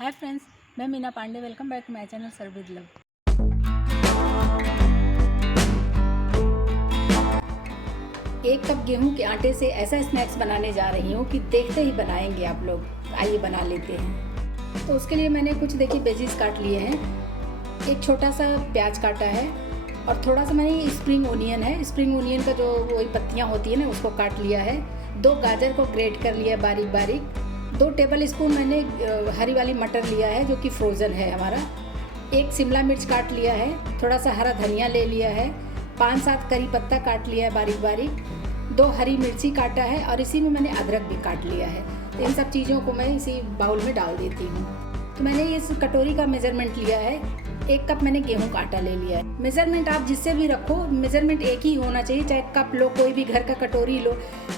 हाय friends, मैं Meena Pandey. Welcome back to my channel serve with love. एक cup गेहूं के आटे से ऐसा स्नैक्स बनाने जा रही हूँ कि देखते ही बनाएंगे आप लोग। आइए बना लेते हैं। तो उसके लिए मैंने कुछ देखिए वेजीज काट लिए हैं। एक छोटा सा प्याज काटा है और थोड़ा सा मैंने स्प्रिंग ओनियन है। स्प्रिंग ओनियन का जो वही पत्तियाँ होती है ना, उसको काट लिया है। 2 गाजर को ग्रेट कर लिया बारीक बारीक। 2 टेबल स्पून मैंने हरी वाली मटर लिया है जो कि फ्रोज़न है हमारा। 1 शिमला मिर्च काट लिया है। थोड़ा सा हरा धनिया ले लिया है। 5-7 करी पत्ता काट लिया है बारीक बारीक। 2 हरी मिर्ची काटा है और इसी में मैंने अदरक भी काट लिया है। तो इन सब चीज़ों को मैं इसी बाउल में डाल देती हूँ। तो मैंने इस कटोरी का मेज़रमेंट लिया है। 1 कप मैंने गेहूं का आटा ले लिया है। मेज़रमेंट आप जिससे भी रखो, मेज़रमेंट एक ही होना चाहिए। चाहे कप लो, कोई भी घर का कटोरी लो,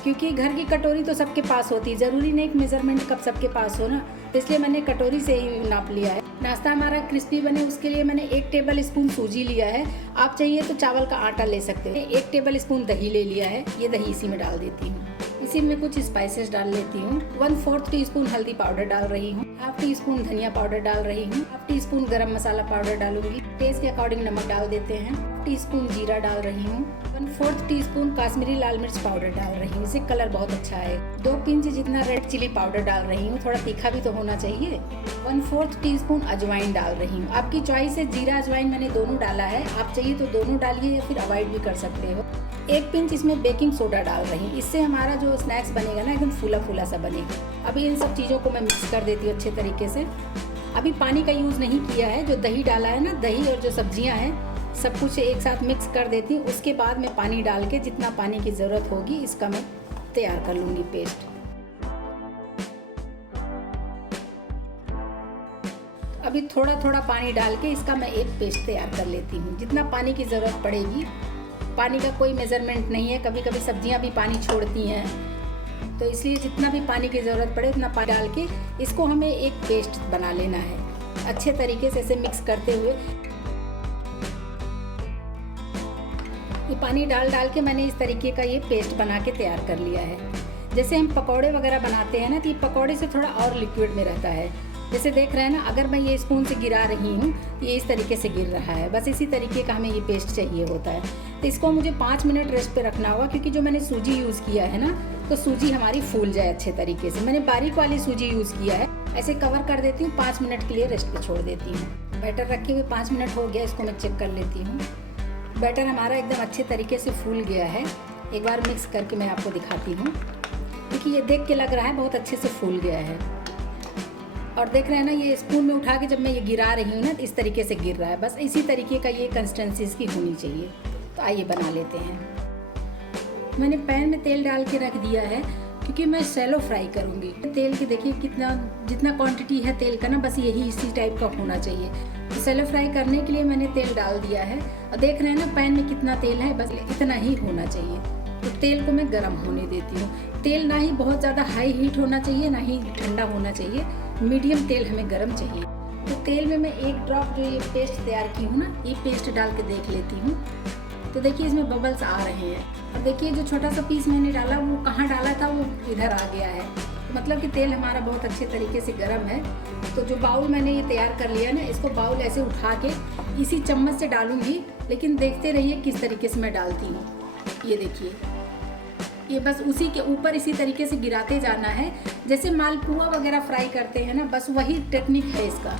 क्योंकि घर की कटोरी तो सबके पास होती है। ज़रूरी नहीं कि मेज़रमेंट कप सबके पास हो ना, तो इसलिए मैंने कटोरी से ही नाप लिया है। नाश्ता हमारा क्रिस्पी बने उसके लिए मैंने 1 टेबल स्पून सूजी लिया है। आप चाहिए तो चावल का आटा ले सकते हो। 1 टेबल स्पून दही ले लिया है। ये दही इसी में डाल देती हूँ। इसी में कुछ स्पाइसेस डाल लेती हूँ। 1/4 टीस्पून हल्दी पाउडर डाल रही हूँ। 1/2 टीस्पून धनिया पाउडर डाल रही हूँ। 1/2 टीस्पून गरम मसाला पाउडर डालूंगी। टेस्ट के अकॉर्डिंग नमक डाल देते हैं। 1 टीस्पून जीरा डाल रही हूँ। 1/4 टीस्पून काश्मीरी लाल मिर्च पाउडर डाल रही हूँ। इससे कलर बहुत अच्छा है। 2 पिंच जितना रेड चिली पाउडर डाल रही हूँ। थोड़ा तीखा भी तो होना चाहिए। 1/4 टीस्पून अजवाइन डाल रही हूँ। आपकी चॉइस है। जीरा अजवाइन मैंने दोनों डाला है। आप चाहिए तो दोनों डालिए या फिर अवॉइड भी कर सकते हो। 1 पिंच इसमें बेकिंग सोडा डाल रही हूँ। इससे हमारा जो स्नैक्स बनेगा ना, एकदम फूला फूला सा बनेगा। अभी इन सब चीज़ों को मैं मिक्स कर देती हूँ अच्छे तरीके से। अभी पानी का यूज़ नहीं किया है। जो दही डाला है ना, दही और जो सब्जियाँ हैं, सब कुछ एक साथ मिक्स कर देती हूँ। उसके बाद मैं पानी डाल के जितना पानी की ज़रूरत होगी इसका मैं तैयार कर लूँगी पेस्ट। अभी थोड़ा थोड़ा पानी डाल के इसका मैं एक पेस्ट तैयार कर लेती हूँ। जितना पानी की ज़रूरत पड़ेगी। पानी का कोई मेज़रमेंट नहीं है। कभी कभी सब्जियां भी पानी छोड़ती हैं, तो इसलिए जितना भी पानी की ज़रूरत पड़े उतना पानी डाल के इसको हमें एक पेस्ट बना लेना है। अच्छे तरीके से इसे मिक्स करते हुए ये पानी डाल के मैंने इस तरीके का ये पेस्ट बना के तैयार कर लिया है। जैसे हम पकौड़े वगैरह बनाते हैं ना, तो ये पकौड़े से थोड़ा और लिक्विड में रहता है। जैसे देख रहे हैं ना, अगर मैं ये स्पून से गिरा रही हूँ, ये इस तरीके से गिर रहा है। बस इसी तरीके का हमें ये पेस्ट चाहिए होता है। तो इसको मुझे 5 मिनट रेस्ट पे रखना होगा, क्योंकि जो मैंने सूजी यूज़ किया है ना, तो सूजी हमारी फूल जाए अच्छे तरीके से। मैंने बारीक वाली सूजी यूज़ किया है। ऐसे कवर कर देती हूँ। 5 मिनट के लिए रेस्ट पे छोड़ देती हूँ। बैटर रखे हुए 5 मिनट हो गया। इसको मैं चेक कर लेती हूँ। बैटर हमारा एकदम अच्छे तरीके से फूल गया है। एक बार मिक्स करके मैं आपको दिखाती हूँ, क्योंकि ये देख के लग रहा है बहुत अच्छे से फूल गया है। और देख रहे हैं ना, ये स्पून में उठा के जब मैं ये गिरा रही हूँ ना, इस तरीके से गिर रहा है। बस इसी तरीके का ये कंसिस्टेंसी इसकी होनी चाहिए। तो आइए बना लेते हैं। मैंने पैन में तेल डाल के रख दिया है, क्योंकि मैं शैलो फ्राई करूँगी। तेल के देखिए जितना क्वांटिटी है तेल का ना, बस यही इसी टाइप का होना चाहिए। तो शैलो फ्राई करने के लिए मैंने तेल डाल दिया है। और देख रहे हैं ना पैन में कितना तेल है, बस इतना ही होना चाहिए। तो तेल को मैं गर्म होने देती हूँ। तेल ना ही बहुत ज़्यादा हाई हीट होना चाहिए, ना ही ठंडा होना चाहिए। मीडियम तेल हमें गर्म चाहिए। तो तेल में मैं 1 ड्रॉप जो ये पेस्ट तैयार की हूँ ना, ये पेस्ट डाल के देख लेती हूँ। तो देखिए इसमें बबल्स आ रहे हैं। और देखिए जो छोटा सा पीस मैंने डाला, वो कहाँ डाला था, वो इधर आ गया है। तो मतलब कि तेल हमारा बहुत अच्छे तरीके से गर्म है। तो जो बाउल मैंने ये तैयार कर लिया ना, इसको बाउल ऐसे उठा के इसी चम्मच से डालूंगी। लेकिन देखते रहिए किस तरीके से मैं डालती हूँ। ये देखिए, ये बस उसी के ऊपर इसी तरीके से गिराते जाना है। जैसे मालपुआ वगैरह फ्राई करते हैं ना, बस वही टेक्निक है इसका।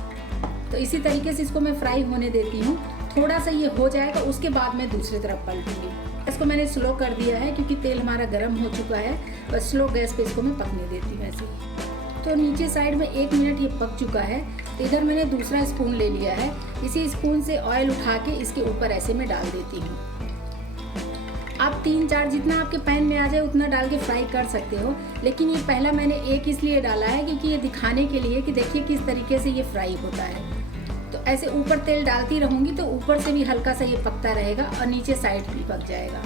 तो इसी तरीके से इसको मैं फ्राई होने देती हूँ। थोड़ा सा ये हो जाएगा, उसके बाद मैं दूसरी तरफ पलटूंगी। इसको मैंने स्लो कर दिया है, क्योंकि तेल हमारा गर्म हो चुका है। बस स्लो गैस पे इसको मैं पकने देती हूँ ऐसे ही। तो नीचे साइड में 1 मिनट ये पक चुका है। तो इधर मैंने दूसरा स्पून ले लिया है। इसी स्पून से ऑयल उठा के इसके ऊपर ऐसे मैं डाल देती हूँ। आप 3-4 जितना आपके पैन में आ जाए उतना डाल के फ्राई कर सकते हो। लेकिन ये पहला मैंने 1 इसलिए डाला है, क्योंकि ये दिखाने के लिए कि देखिए किस तरीके से ये फ्राई होता है। तो ऐसे ऊपर तेल डालती रहूँगी तो ऊपर से भी हल्का सा ये पकता रहेगा और नीचे साइड भी पक जाएगा।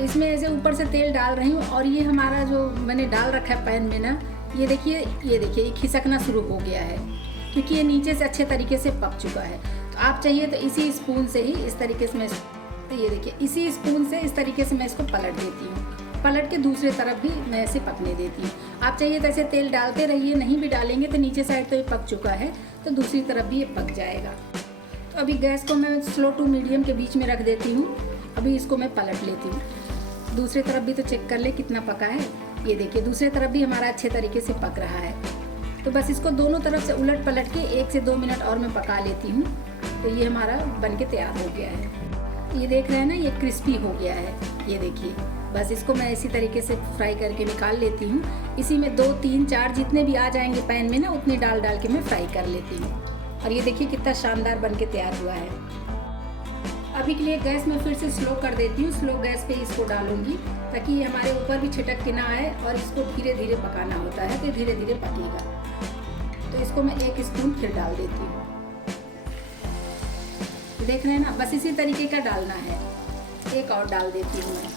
इसमें ऐसे ऊपर से तेल डाल रही हूँ। और ये हमारा जो मैंने डाल रखा है पैन में ना, ये देखिए ये खिसकना शुरू हो गया है, क्योंकि ये नीचे से अच्छे तरीके से पक चुका है। तो आप चाहिए तो इसी स्पून से ही इस तरीके से मैं, तो ये देखिए इसी स्पून से इस तरीके से मैं इसको पलट देती हूँ। पलट के दूसरे तरफ भी मैं ऐसे पकने देती हूँ। आप चाहिए तो ऐसे तेल डालते रहिए, नहीं भी डालेंगे तो नीचे साइड तो ये पक चुका है, तो दूसरी तरफ भी ये पक जाएगा। तो अभी गैस को मैं स्लो टू मीडियम के बीच में रख देती हूँ। अभी इसको मैं पलट लेती हूँ। दूसरी तरफ भी तो चेक कर ले कितना पका है। ये देखिए दूसरी तरफ भी हमारा अच्छे तरीके से पक रहा है। तो बस इसको दोनों तरफ से उलट पलट के 1 से 2 मिनट और मैं पका लेती हूँ। तो ये हमारा बन के तैयार हो गया है। ये देख रहे हैं ना, ये क्रिस्पी हो गया है। ये देखिए, बस इसको मैं इसी तरीके से फ्राई करके निकाल लेती हूँ। इसी में 2, 3, 4 जितने भी आ जाएंगे पैन में ना, उतने डाल के मैं फ्राई कर लेती हूँ। और ये देखिए कितना शानदार बन के तैयार हुआ है। अभी के लिए गैस में फिर से स्लो कर देती हूँ। स्लो गैस पे इसको डालूंगी ताकि ये हमारे ऊपर भी छिटक के ना आए, और इसको धीरे धीरे पकाना होता है, तो धीरे धीरे पकेगा। तो इसको मैं 1 स्पून फिर डाल देती हूँ। देख रहे हैं ना, बस इसी तरीके का डालना है। एक और डाल देती हूँ मैं।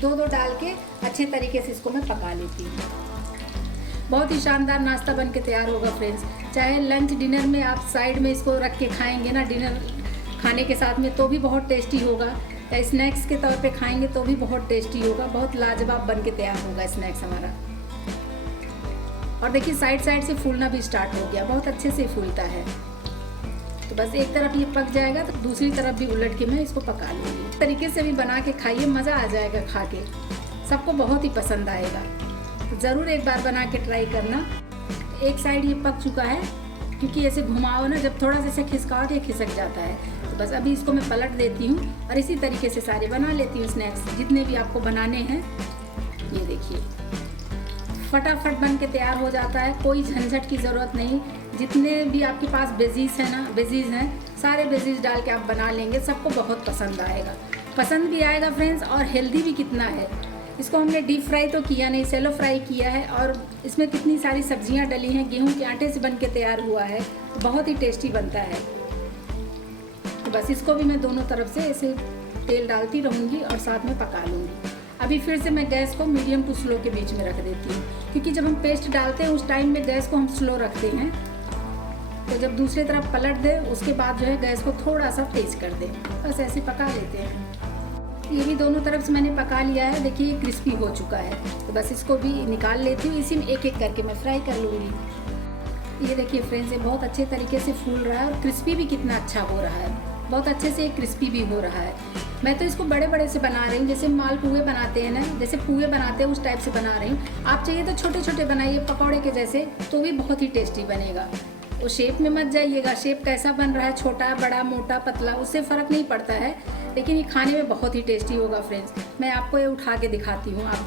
2 डाल के अच्छे तरीके से इसको मैं पका लेती हूँ। बहुत ही शानदार नाश्ता बन के तैयार होगा फ्रेंड्स। चाहे लंच डिनर में आप साइड में इसको रख के खाएंगे ना, डिनर खाने के साथ में, तो भी बहुत टेस्टी होगा। या स्नैक्स के तौर पे खाएंगे तो भी बहुत टेस्टी होगा। बहुत लाजवाब बन के तैयार होगा स्नैक्स हमारा। और देखिए साइड से फूलना भी स्टार्ट हो गया, बहुत अच्छे से फूलता है। तो बस एक तरफ ये पक जाएगा तो दूसरी तरफ भी उलट के मैं इसको पका लूँगी। इस तरीके से भी बना के खाइए, मज़ा आ जाएगा खा के, सबको बहुत ही पसंद आएगा। तो ज़रूर एक बार बना के ट्राई करना। एक साइड ये पक चुका है, क्योंकि ऐसे घुमाओ ना, जब थोड़ा सा ऐसे खिसकाओ तो ये खिसक जाता है। तो बस अभी इसको मैं पलट देती हूँ और इसी तरीके से सारे बना लेती हूँ स्नैक्स, जितने भी आपको बनाने हैं। ये देखिए फटाफट बन के तैयार हो जाता है, कोई झंझट की ज़रूरत नहीं। जितने भी आपके पास वेजीज हैं, सारे वेजीज डाल के आप बना लेंगे, सबको बहुत पसंद आएगा। पसंद भी आएगा फ्रेंड्स, और हेल्दी भी कितना है। इसको हमने डीप फ्राई तो किया नहीं, सेलो फ्राई किया है, और इसमें कितनी सारी सब्जियां डली हैं, गेहूं के आटे से बन के तैयार हुआ है, बहुत ही टेस्टी बनता है। तो बस इसको भी मैं दोनों तरफ से ऐसे तेल डालती रहूँगी और साथ में पका लूँगी। अभी फिर से मैं गैस को मीडियम टू स्लो के बीच में रख देती हूँ, क्योंकि जब हम पेस्ट डालते हैं उस टाइम में गैस को हम स्लो रखते हैं। तो जब दूसरी तरफ पलट दें उसके बाद जो है गैस को थोड़ा सा तेज कर दें, बस ऐसे पका लेते हैं। ये भी दोनों तरफ से मैंने पका लिया है। देखिए क्रिस्पी हो चुका है। तो बस इसको भी निकाल लेती हूँ। इसी में एक एक करके मैं फ्राई कर लूँगी। ये देखिए फ्रेंड्स, ये बहुत अच्छे तरीके से फूल रहा है और क्रिस्पी भी कितना अच्छा हो रहा है। बहुत अच्छे से क्रिस्पी भी हो रहा है। मैं तो इसको बड़े बड़े से बना रही हूँ, जैसे माल पुए बनाते हैं ना, जैसे पुए बनाते हैं उस टाइप से बना रही हूँ। आप चाहिए तो छोटे छोटे बनाइए पकौड़े के जैसे, तो भी बहुत ही टेस्टी बनेगा। वो शेप में मत जाइएगा, शेप कैसा बन रहा है, छोटा बड़ा मोटा पतला, उससे फ़र्क नहीं पड़ता है, लेकिन ये खाने में बहुत ही टेस्टी होगा फ्रेंड्स। मैं आपको ये उठा के दिखाती हूँ। आप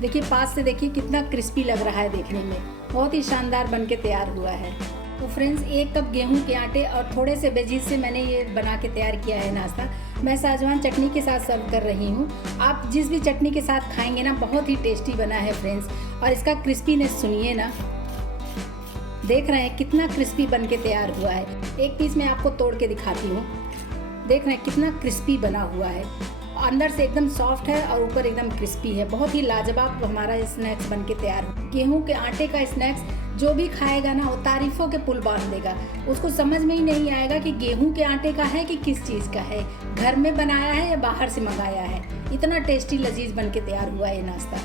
देखिए पास से देखिए कितना क्रिस्पी लग रहा है देखने में, बहुत ही शानदार बन के तैयार हुआ है। तो फ्रेंड्स 1 कप गेहूं के आटे और थोड़े से वेजीज से मैंने ये बना के तैयार किया है नाश्ता। मैं साजवान चटनी के साथ सर्व कर रही हूँ। आप जिस भी चटनी के साथ खाएंगे ना, बहुत ही टेस्टी बना है फ्रेंड्स। और इसका क्रिस्पीनेस सुनिए ना, देख रहे हैं कितना क्रिस्पी बन के तैयार हुआ है। एक पीस मैं आपको तोड़ के दिखाती हूँ। देख रहे हैं कितना क्रिस्पी बना हुआ है, अंदर से एकदम सॉफ्ट है और ऊपर एकदम क्रिस्पी है। बहुत ही लाजवाब हमारा स्नैक्स बन के तैयार हो। गेहूं के आटे का स्नैक्स जो भी खाएगा ना, वो तारीफ़ों के पुल बांध देगा। उसको समझ में ही नहीं आएगा कि गेहूं के आटे का है कि किस चीज़ का है, घर में बनाया है या बाहर से मंगाया है। इतना टेस्टी लजीज बन के तैयार हुआ है ये नाश्ता।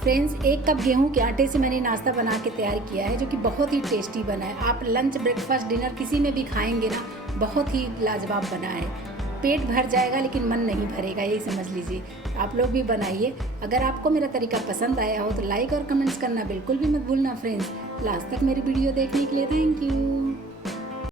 फ्रेंड्स 1 कप गेहूं के आटे से मैंने नाश्ता बना के तैयार किया है, जो कि बहुत ही टेस्टी बना है। आप लंच ब्रेकफास्ट डिनर किसी में भी खाएंगे ना, बहुत ही लाजवाब बना है। पेट भर जाएगा लेकिन मन नहीं भरेगा, यही समझ लीजिए। आप लोग भी बनाइए। अगर आपको मेरा तरीका पसंद आया हो तो लाइक और कमेंट्स करना बिल्कुल भी मत भूलना फ्रेंड्स। लास्ट तक मेरी वीडियो देखने के लिए थैंक यू।